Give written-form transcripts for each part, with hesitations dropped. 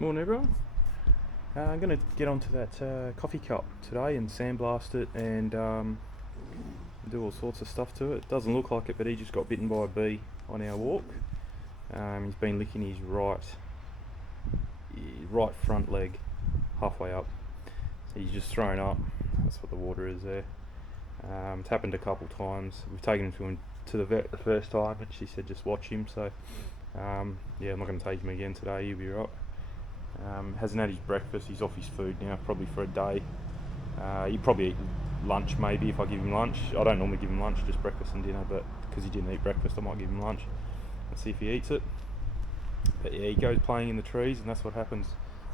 Morning everyone. I'm going to get onto that coffee cup today and sandblast it and do all sorts of stuff to it. Doesn't look like it, but he just got bitten by a bee on our walk. He's been licking his right front leg halfway up. He's just thrown up. That's what the water is there. It's happened a couple times. We've taken him to the vet the first time and she said just watch him, so yeah, I'm not going to take him again today, he'll be right. Hasn't had his breakfast, he's off his food now probably for a day. He'd probably eat lunch maybe if I give him lunch. I don't normally give him lunch, just breakfast and dinner, but because he didn't eat breakfast I might give him lunch and see if he eats it. But yeah, he goes playing in the trees and that's what happens.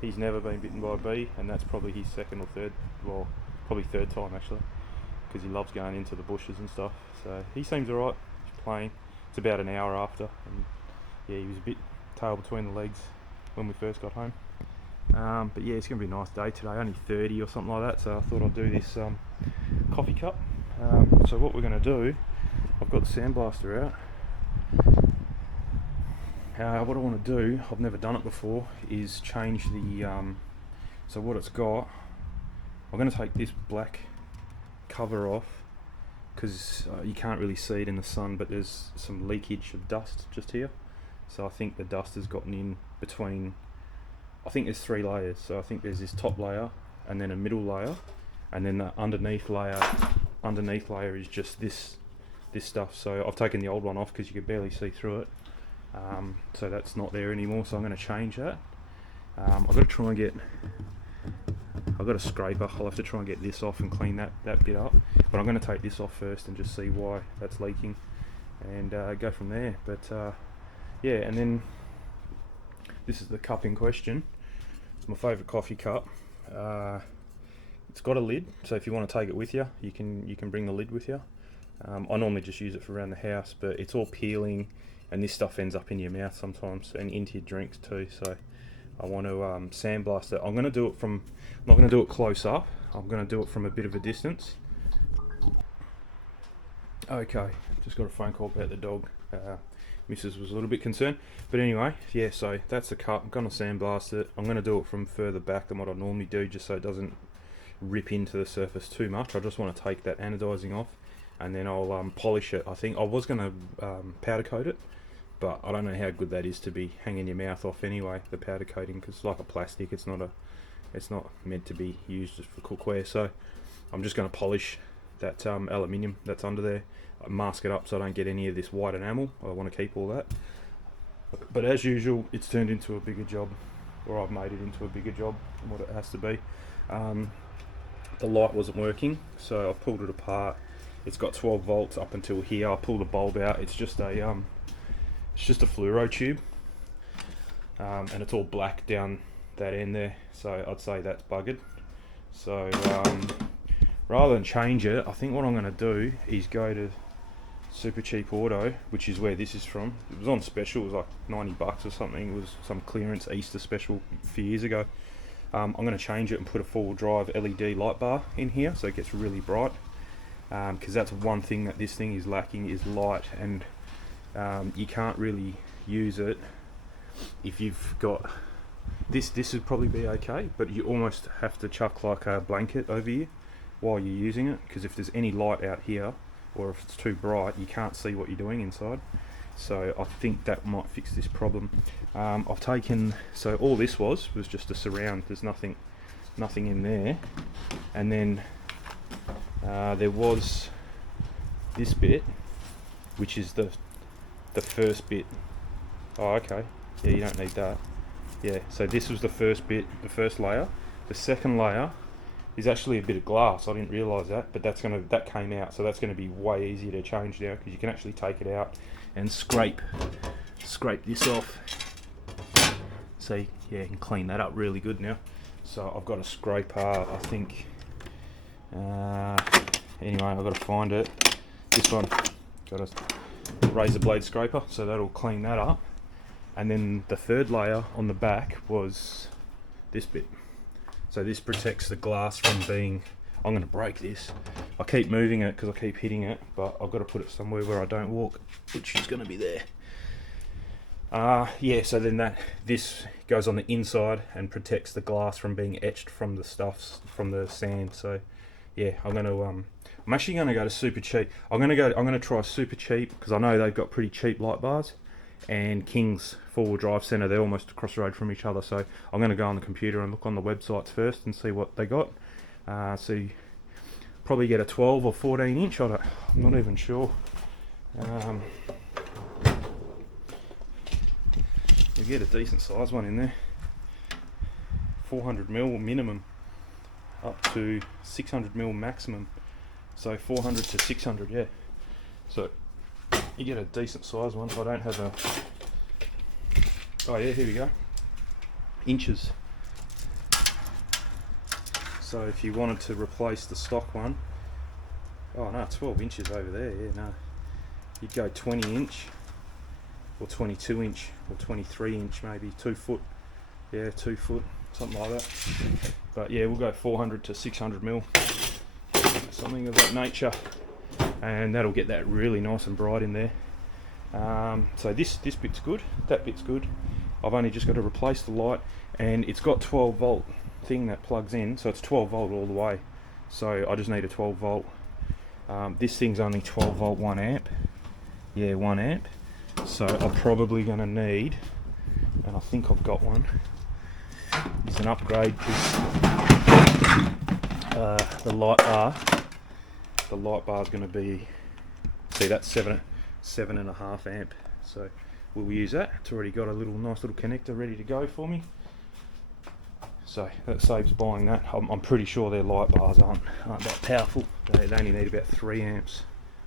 He's never been bitten by a bee, and that's probably his second or third, well probably third time actually, because he loves going into the bushes and stuff. So he seems alright, he's playing. It's about an hour after, and yeah, he was a bit tail between the legs when we first got home. But yeah, it's going to be a nice day today, only 30 or something like that, so I thought I'd do this coffee cup. So what we're going to do, I've got the sandblaster out. What I want to do, I've never done it before, is change the, so what it's got, I'm going to take this black cover off, because you can't really see it in the sun, but there's some leakage of dust just here. So I think the dust has gotten in between, I think there's 3 layers. So I think there's this top layer and then a middle layer, and then the underneath layer is just this stuff. So I've taken the old one off because you could barely see through it. So that's not there anymore, so I'm going to change that. I've got to try and get, I've got a scraper, I'll have to try and get this off and clean that bit up. But I'm going to take this off first and just see why that's leaking and go from there. But yeah, and then this is the cup in question. It's my favourite coffee cup. It's got a lid, so if you want to take it with you, you can bring the lid with you. I normally just use it for around the house, but it's all peeling and this stuff ends up in your mouth sometimes and into your drinks too. So I want to sandblast it. I'm going to do it from, I'm not going to do it close up, I'm going to do it from a bit of a distance. Okay, just got a phone call about the dog. Mrs. was a little bit concerned, but anyway, yeah, so that's the cup. I'm going to sandblast it. I'm going to do it from further back than what I normally do, just so it doesn't rip into the surface too much. I just want to take that anodizing off and then I'll polish it. I think I was going to powder coat it, but I don't know how good that is to be hanging your mouth off anyway, the powder coating, because it's like a plastic, it's not meant to be used just for cookware. So I'm just going to polish that aluminium that's under there, mask it up so I don't get any of this white enamel. I want to keep all that. But as usual, it's turned into a bigger job, or I've made it into a bigger job than what it has to be. The light wasn't working, so I pulled it apart. It's got 12 volts up until here. I pulled the bulb out. It's just a fluoro tube, and it's all black down that end there. So I'd say that's buggered. So rather than change it, I think what I'm going to do is go to Super Cheap Auto, which is where this is from. It was on special, it was like 90 bucks or something. It was some clearance Easter special a few years ago. I'm going to change it and put a 4-wheel drive LED light bar in here so it gets really bright, because that's one thing that this thing is lacking, is light. And you can't really use it if you've got this would probably be okay, but you almost have to chuck like a blanket over you while you're using it, because if there's any light out here or if it's too bright, you can't see what you're doing inside. So I think that might fix this problem. I've taken, so all this was just a surround, there's nothing in there, and then there was this bit, which is the first bit. Oh okay, yeah, you don't need that. Yeah, so this was the first bit, the first layer. The second layer is actually a bit of glass. I didn't realise that, but that came out, so that's going to be way easier to change now, because you can actually take it out and scrape this off. So yeah, you can clean that up really good now. So I've got a scraper, I think. Anyway, I've got to find it. This one, got a razor blade scraper, so that'll clean that up. And then the third layer on the back was this bit. So this protects the glass from being, I'm going to break this. I keep moving it because I keep hitting it, but I've got to put it somewhere where I don't walk, which is going to be there. Yeah, so then this goes on the inside and protects the glass from being etched from the stuffs, from the sand. So yeah, I'm actually gonna go to Super Cheap. I'm gonna try Super Cheap because I know they've got pretty cheap light bars, and King's 4-wheel drive centre, they're almost across the road from each other. So I'm gonna go on the computer and look on the websites first and see what they got. So probably get a 12 or 14 inch. I'm not even sure. You get a decent size one in there. 400mm minimum, up to 600mm maximum. So 400 to 600, yeah. So you get a decent size one. I don't have a. Oh yeah, here we go. Inches. So if you wanted to replace the stock one, oh no, 12 inches over there. Yeah, no, you'd go 20 inch. Or 22 inch or 23 inch, maybe 2 foot, yeah, 2 foot, something like that. But yeah, we'll go 400 to 600mm, something of that nature, and that'll get that really nice and bright in there. So this bit's good, that bit's good. I've only just got to replace the light, and it's got 12 volt thing that plugs in, so it's 12 volt all the way. So I just need a 12 volt. This thing's only 12 volt 1 amp. Yeah, 1 amp. So I'm probably going to need, and I think I've got one, is an upgrade to the light bar. The light bar is going to be, see, that's 7.5 amp. So we'll use that. It's already got a nice little connector ready to go for me. So that saves buying that. I'm pretty sure their light bars aren't that powerful. They only need about 3 amps.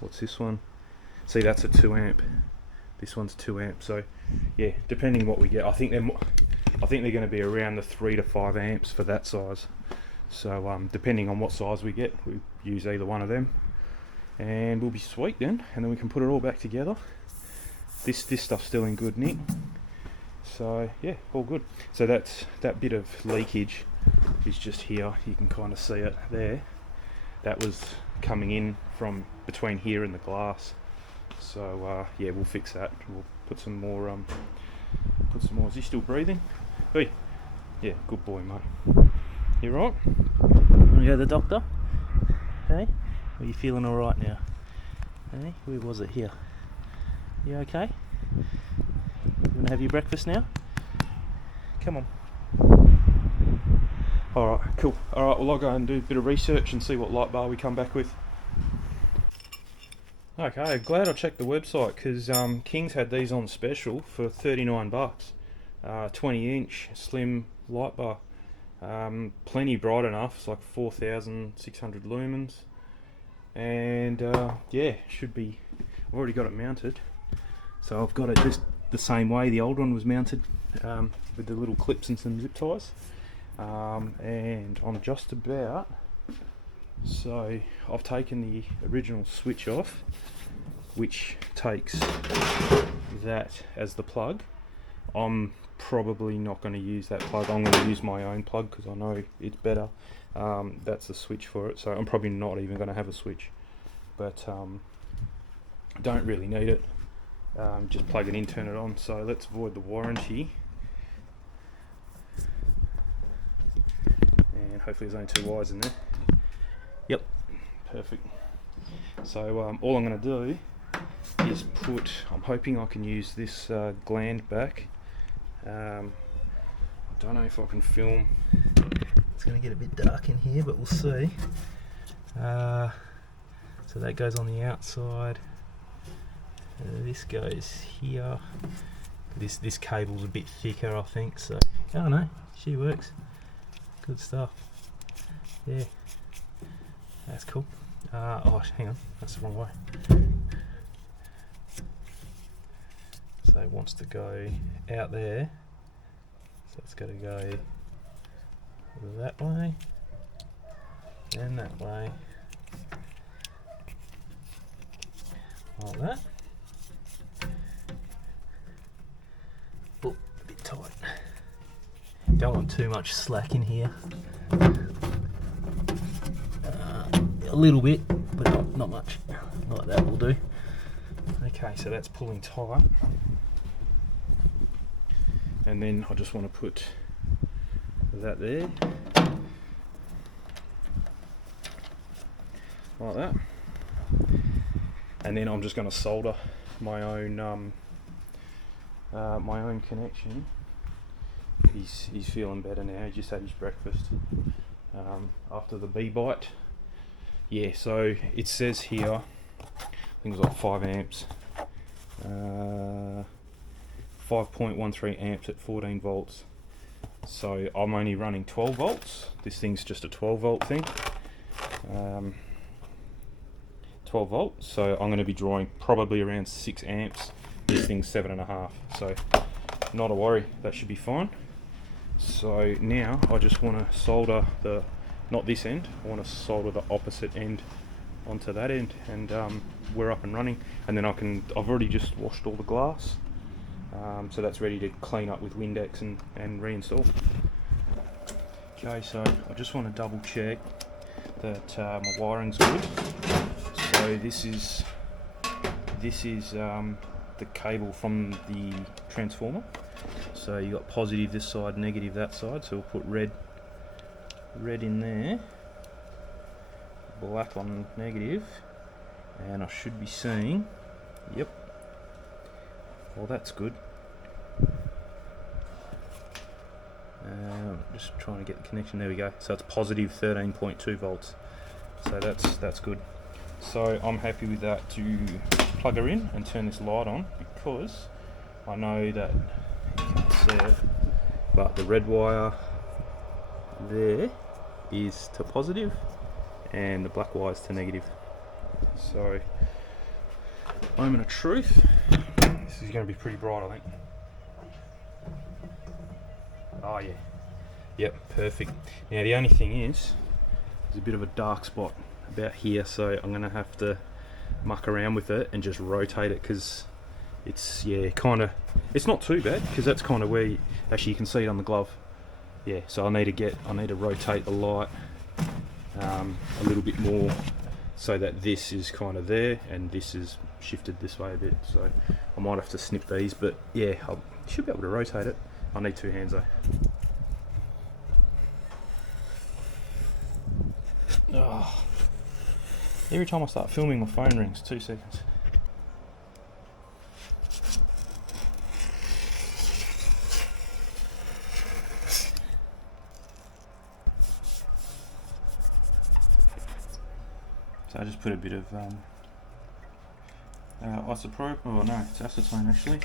What's this one? See, that's a 2 amp. This one's 2 amp. So yeah, depending what we get, I think they're going to be around the 3 to 5 amps for that size. So depending on what size we get, we use either one of them, and we'll be sweet then. And then we can put it all back together. This stuff's still in good nick. So yeah, all good. So that bit of leakage is just here. You can kind of see it there. That was coming in from between here and the glass. So yeah, we'll fix that. We'll put some more. Is he still breathing? Hey, yeah, good boy, mate. You right? Want to go to the doctor? Hey, are you feeling all right now? Hey, where was it? Here. You okay? You want to have your breakfast now? Come on. All right, cool. All right, well, I'll go and do a bit of research and see what light bar we come back with. Okay, glad I checked the website because King's had these on special for 39 bucks. 20 inch slim light bar. Plenty bright enough, it's like 4,600 lumens. And yeah, should be, I've already got it mounted. So I've got it just the same way the old one was mounted, with the little clips and some zip ties. And I'm just about, so I've taken the original switch off, which takes that as the plug. I'm probably not going to use that plug. I'm going to use my own plug because I know it's better. That's the switch for it, so I'm probably not even going to have a switch, but don't really need it. Just plug it in, turn it on. So let's void the warranty, and hopefully there's only 2 wires in there. Yep, perfect. So all I'm going to do is put, I'm hoping I can use this gland back. I don't know if I can film. It's going to get a bit dark in here, but we'll see. So that goes on the outside. This goes here. This cable's a bit thicker, I think. So I don't know. She works. Good stuff. Yeah, that's cool. Oh, hang on, that's the wrong way. So it wants to go out there, so it's got to go that way and that way, like that. Oh, a bit tight. Don't want too much slack in here. A little bit, but not much. Like that will do. Okay, so that's pulling tight. and then I just want to put that there, like that, and then I'm just going to solder my own connection. He's feeling better now. He just had his breakfast after the bee bite. Yeah, so it says here, I think it was like 5 amps, 5.13 amps at 14 volts. So I'm only running 12 volts. This thing's just a 12 volt thing. 12 volts, so I'm going to be drawing probably around 6 amps. This thing's 7.5, so not a worry, that should be fine. So now I just want to solder not this end, I want to solder the opposite end onto that end, and we're up and running. And then I've already just washed all the glass, so that's ready to clean up with Windex and reinstall. Okay, so I just want to double check that my wiring's good. So this is the cable from the transformer. So you got positive this side, negative that side. So we'll put red in there, black on negative, and I should be seeing, yep, well that's good. Just trying to get the connection, there we go. So it's positive 13.2 volts, so that's good. So I'm happy with that to plug her in and turn this light on, because I know that you can't see it, but the red wire there is to positive and the black wire is to negative. So moment of truth, this is going to be pretty bright, I think. Oh yeah, yep, perfect. Now the only thing is, there's a bit of a dark spot about here, so I'm going to have to muck around with it and just rotate it, because it's, yeah, kind of, it's not too bad, because that's kind of where actually you can see it on the glove. Yeah, so I need to rotate the light a little bit more, so that this is kind of there and this is shifted this way a bit. So I might have to snip these, but yeah, I should be able to rotate it. I need 2 hands though. Oh. Every time I start filming, my phone rings. 2 seconds. So I just put a bit of isopropyl, oh no, it's acetone actually.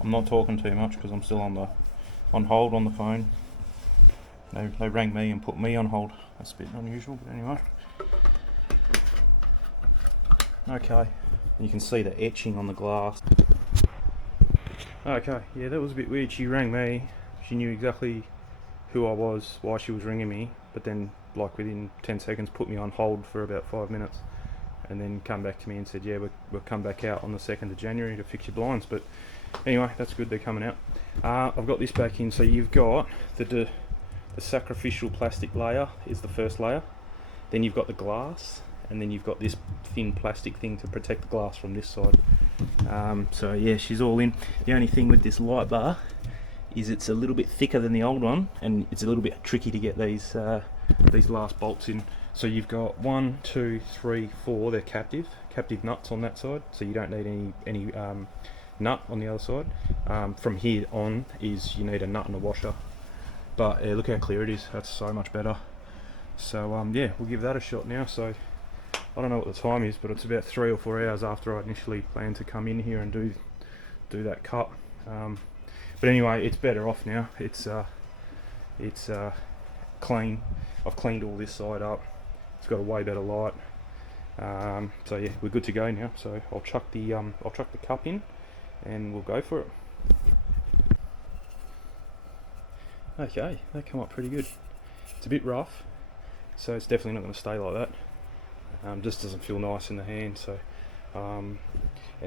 I'm not talking too much because I'm still on hold on the phone. They rang me and put me on hold. That's a bit unusual, but anyway. Okay, you can see the etching on the glass. Okay, yeah, that was a bit weird. She rang me. She knew exactly who I was, why she was ringing me, but then, like within 10 seconds, put me on hold for about 5 minutes, and then come back to me and said, yeah, we'll come back out on the 2nd of January to fix your blinds. But anyway, that's good, they're coming out. I've got this back in, so you've got the sacrificial plastic layer is the first layer, then you've got the glass, and then you've got this thin plastic thing to protect the glass from this side. So yeah, she's all in. The only thing with this light bar is it's a little bit thicker than the old one, and it's a little bit tricky to get these last bolts in. So you've got 1, 2, 3, 4, they're captive nuts on that side, so you don't need any nut on the other side. From here on is you need a nut and a washer, but look how clear it is. That's so much better. So yeah, we'll give that a shot now. So I don't know what the time is, but it's about 3 or 4 hours after I initially planned to come in here and do that cut. But anyway, it's better off now. It's clean. I've cleaned all this side up. It's got a way better light. So yeah, we're good to go now. So I'll chuck the cup in, and we'll go for it. Okay, that come up pretty good. It's a bit rough, so it's definitely not going to stay like that. Just doesn't feel nice in the hand. So, and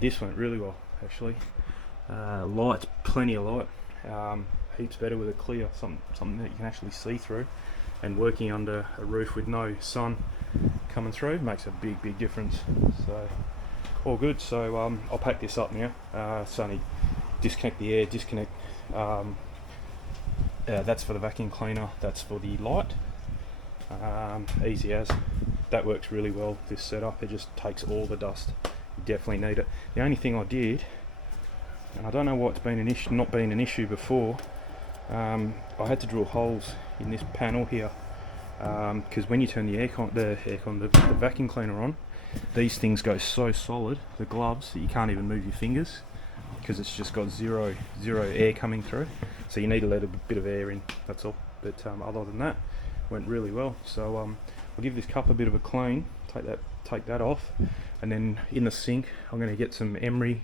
this went really well actually. Light, plenty of light. Heaps better with a clear, something that you can actually see through. And working under a roof with no sun coming through makes a big difference. So all good. So I'll pack this up now. Sonny, disconnect the air, disconnect. That's for the vacuum cleaner. That's for the light. Easy as. That works really well. This setup, it just takes all the dust. You definitely need it. The only thing I did, and I don't know why it's been an issue, not been an issue before. I had to drill holes in this panel here because when you turn the vacuum cleaner on, these things go so solid, the gloves, that you can't even move your fingers because it's just got zero air coming through. So you need to let a bit of air in. That's all. But other than that, went really well. So I'll give this cup a bit of a clean. Take that off, and then in the sink, I'm going to get some emery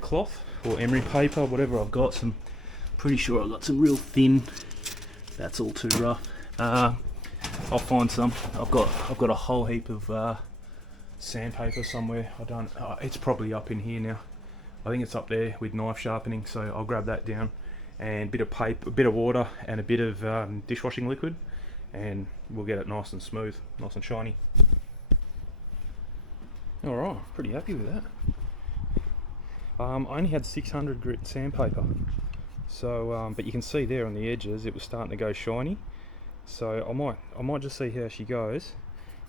cloth or emery paper, whatever I've got. Pretty sure I've got some real thin. That's all too rough. I'll find some. I've got a whole heap of sandpaper somewhere. It's probably up in here now. I think it's up there with knife sharpening. So I'll grab that down, and a bit of paper, a bit of water, and a bit of dishwashing liquid, and we'll get it nice and smooth, nice and shiny. All right, pretty happy with that. I only had 600 grit sandpaper. So, but you can see there on the edges, it was starting to go shiny. So I might just see how she goes.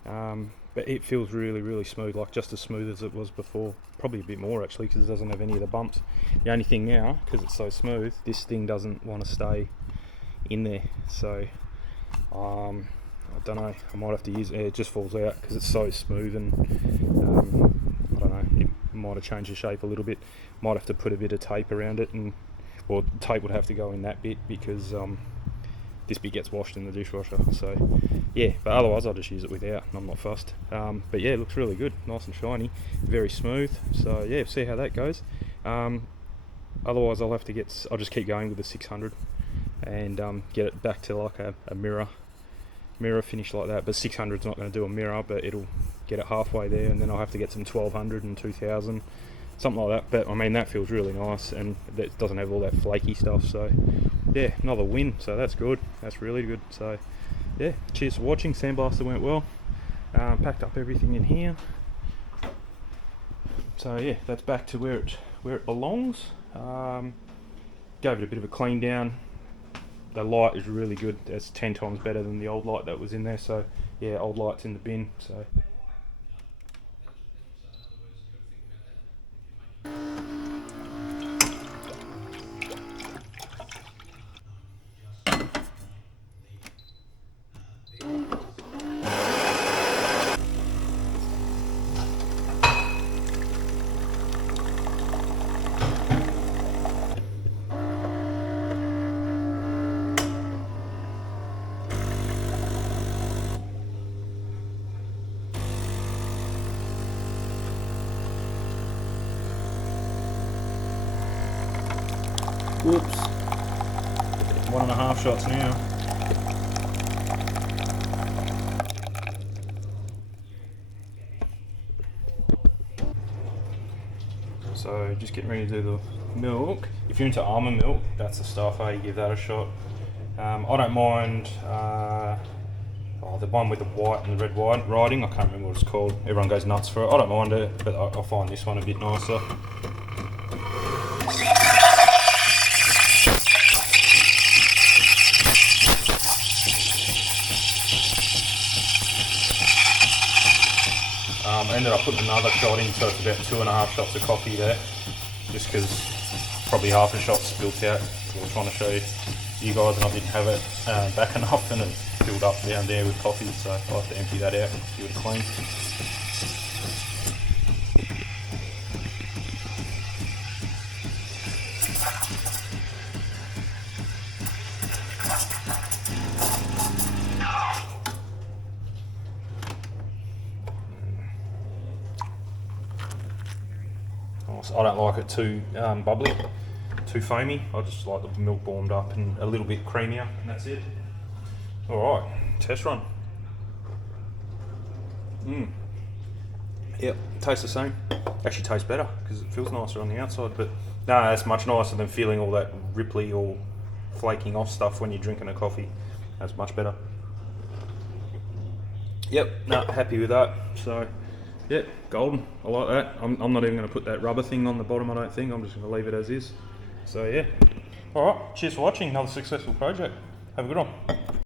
But it feels really smooth, like just as smooth as it was before. Probably a bit more actually, because it doesn't have any of the bumps. The only thing now, because it's so smooth, this thing doesn't want to stay in there. So, I don't know. I might have to use it. It just falls out because it's so smooth, and I don't know. It might have changed the shape a little bit. Might have to put a bit of tape around it, or tape would have to go in that bit because this bit gets washed in the dishwasher. So yeah, but otherwise I'll just use it without. I'm not fussed. But yeah, it looks really good, nice and shiny, very smooth. So yeah, see how that goes. Otherwise I'll just keep going with the 600 and get it back to like a mirror finish like that. But 600 is not going to do a mirror, but it'll get it halfway there, and then I'll have to get some 1200 and 2000. Something like that. But I mean, that feels really nice, and it doesn't have all that flaky stuff. So yeah, another win. So that's good. That's really good. So yeah, cheers for watching. Sandblaster went well. Packed up everything in here. So yeah, that's back to where it belongs. Gave it a bit of a clean down. The light is really good. It's 10 times better than the old light that was in there. So yeah, old light's in the bin. So. Whoops. 1.5 shots now. So just getting ready to do the milk. If you're into almond milk, that's the stuff, you give that a shot. I don't mind the one with the white and the red writing. I can't remember what it's called. Everyone goes nuts for it. I don't mind it, but I find this one a bit nicer. I ended up putting another shot in, so it's about 2.5 shots of coffee there, just because probably half a shot spilt out. I was trying to show you guys, and I didn't have it back enough, and it filled up down there with coffee, so I'll have to empty that out and give it a clean. I don't like it too bubbly, too foamy. I just like the milk warmed up and a little bit creamier, and that's it. Alright, test run. Yep, tastes the same. Actually tastes better because it feels nicer on the outside, but No, that's much nicer than feeling all that ripply or flaking off stuff when you're drinking a coffee. That's much better. Yep, no, happy with that. So, yeah, golden. I like that. I'm not even going to put that rubber thing on the bottom, I don't think. I'm just going to leave it as is. So, yeah. Alright, cheers for watching. Another successful project. Have a good one.